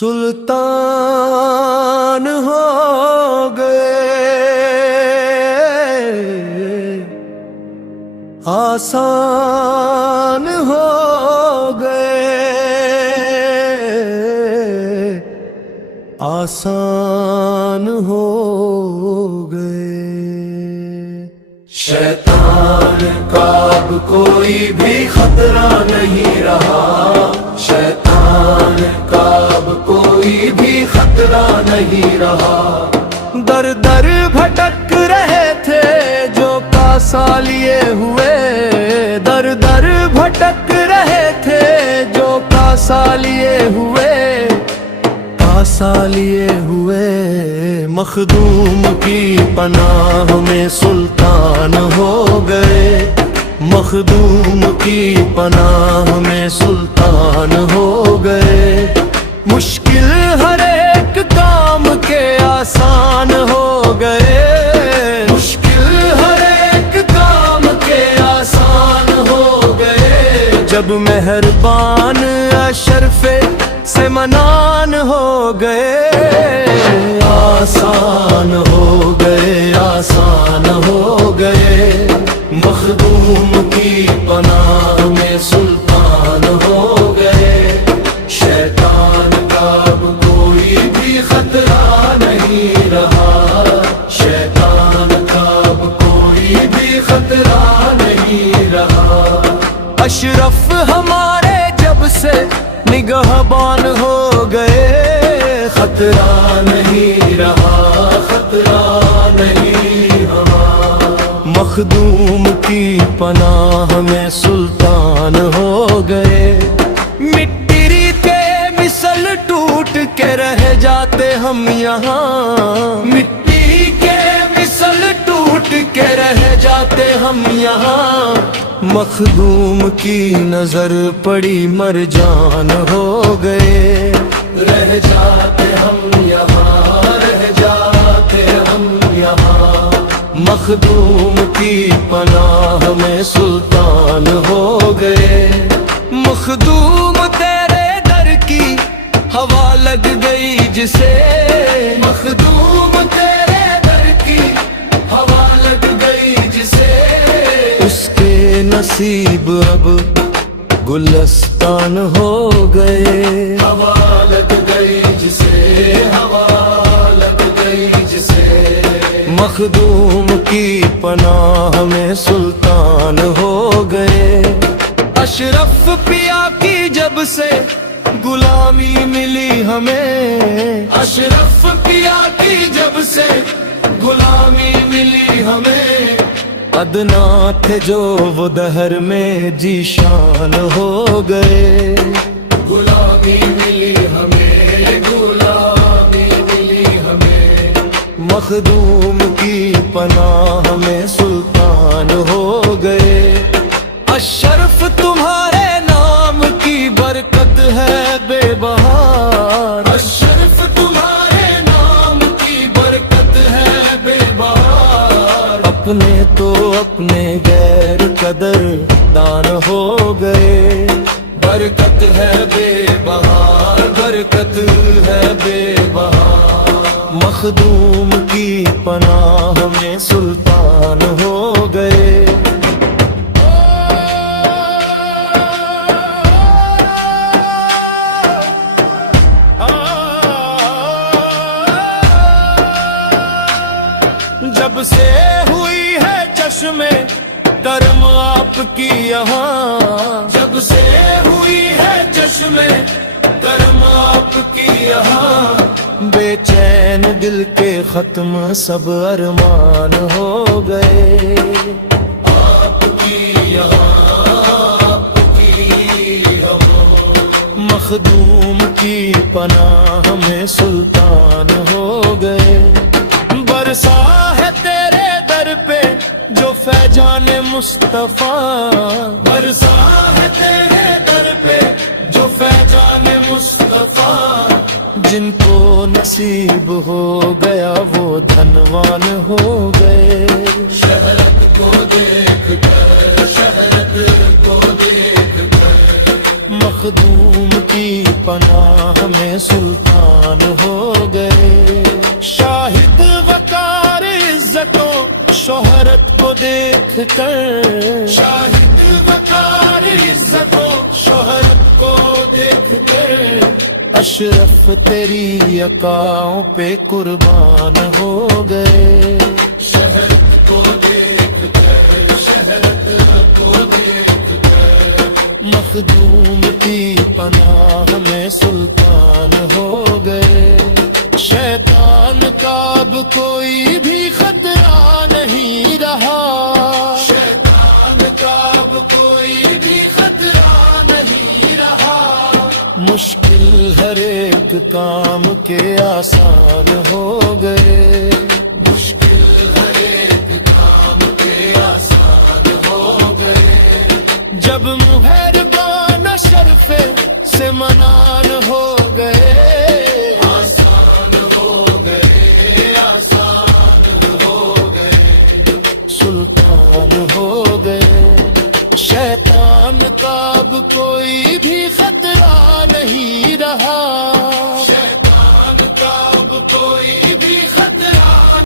سلطان ہو گئے، آسان ہو گئے، آسان ہو گئے۔ شیطان کا اب کوئی بھی خطرہ نہیں رہا، شیطان کا اب کوئی بھی خطرہ نہیں رہا۔ در در بھٹک رہے تھے جو کاسا لیے ہوئے، در در بھٹک رہے تھے جو کاسا لیے ہوئے، کاسا لیے ہوئے۔ مخدوم کی پناہ میں سلطان ہو گئے، مخدوم کی پناہ میں سلطان ہو گئے۔ مشکل ہر ایک کام کے آسان ہو گئے، مشکل ہر ایک کام کے آسان ہو گئے۔ جب مہربان اشرف سے منان ہو گئے، آسان ہو گئے، آسان ہو گئے۔ مخدوم کی پناہ میں سلطان ہو گئے۔ شیطان کا اب کوئی بھی خطرہ نہیں رہا، شیطان کا اب کوئی بھی خطرہ نہیں رہا۔ اشرف ہمارے جب سے نگہبان ہو گئے، خطرہ نہیں رہا، خطرہ نہیں رہا۔ مخدوم کی پناہ میں سلطان ہو گئے۔ مٹی کے مثل ٹوٹ کے رہ جاتے ہم یہاں، مٹی کے مثل ٹوٹ کے رہ جاتے ہم یہاں۔ مخدوم کی نظر پڑی مرجان ہو گئے، رہ جاتے ہم یہاں، رہ جاتے ہم یہاں۔ مخدوم کی پناہ میں سلطان ہو گئے۔ مخدوم تیرے در کی ہوا لگ گئی جسے، مخدوم تیرے در کی ہوا لگ گئی جسے، اس کے نصیب اب گلستان ہو گئے۔ ہوا لگ گئی جسے، ہوا لگ گئی جسے۔ مخدوم کی پناہ میں سلطان ہو گئے۔ اشرف پیا کی جب سے غلامی ملی ہمیں، اشرف پیا کی جب سے غلامی ملی ہمیں۔ ادنا تھے جو وہ دہر میں ذیشان ہو گئے، غلامی ملی ہمیں، غلامی ملی ہمیں۔ مخدوم کی پناہ میں سلطان ہو گئے۔ اشرف تمہارے نام کی برکت ہے بے بہار، اشرف تمہارے نام کی برکت ہے بے بہار۔ اپنے تو اپنے غیر قدر دان ہو گئے، برکت ہے بے بہار، برکت ہے بے بہار۔ مخدوم کی پناہ میں سلطان ہو گئے۔ جب سے ہوئی ہے چشم کرم آپ کی یہاں، جب سے ہوئی ہے چشم کرم آپ کی یہاں۔ بے چین دل کے ختم سب ارمان ہو گئے، آپ کی یہاں، آپ کی یہاں۔ مخدوم کی پناہ میں سلطان ہو گئے۔ برسا ہے تیرے در پہ جو فیضان مصطفیٰ، برسا ہے تیرے در پہ جو فیضان مصطفیٰ۔ جن کو نصیب ہو گیا وہ دھنوان ہو گئے، شہرت کو دیکھ کر، شہرت کو دیکھ کر۔ مخدوم کی پناہ میں سلطان ہو گئے، شاہد وقار عزتوں شہرت کو دیکھ کر، شاہد وقار عزتوں شہرت کو دیکھ کر، اشرف تیری عطاؤں پہ قربان ہو گئے، شہرت کو دیکھ کر، شہرت کو دیکھ کر، مخدوم کی پناہ میں سلطان ہو گئے، شیطان کا اب کوئی بھی خطرہ نہیں رہا، شیطان کا اب کوئی بھی خطرہ نہیں رہا، مشکل ہر ایک کام کے آسان ہو گئے، مشکل ہر ایک کام کے آسان ہو گئے، جب مہربان شرف سے منان ہو گئے، آسان ہو گئے، آسان ہو گئے، سلطان ہو گئے، شیطان کا اب کوئی بھی خطرہ نہیں رہا،